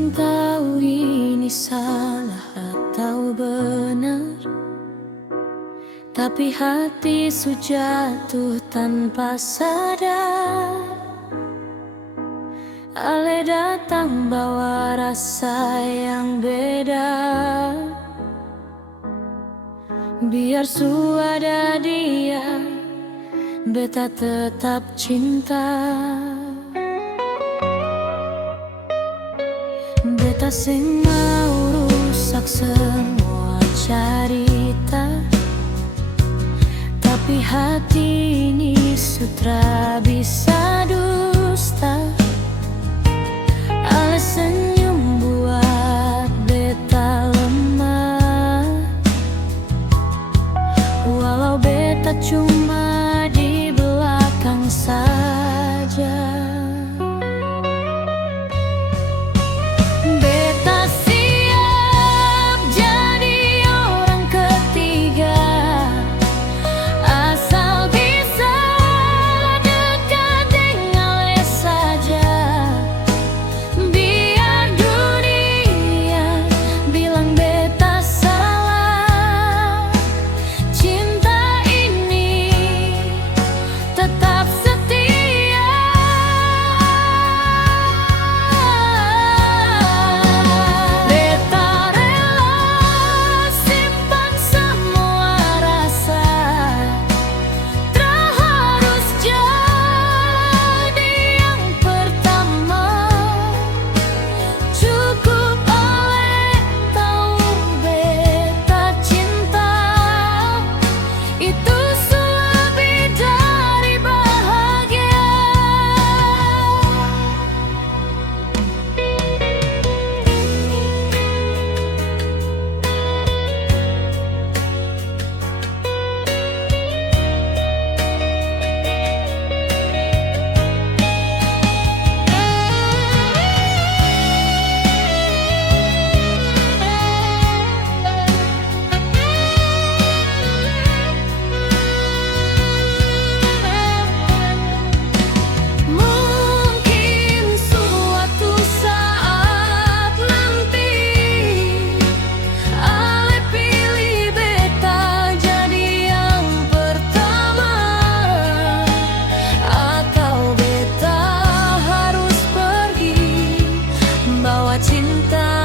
ingin tahu ini salah atau benar, tapi hati jatuh tanpa sadar. Ale datang bawa rasa yang beda. Biar suada dia, beta tetap cinta. Beta sing mau rusak semua cerita, tapi hati ini sutra bisa dusta. Ale senyum buat beta lemah, walau beta cuma di belakang saja. Cinta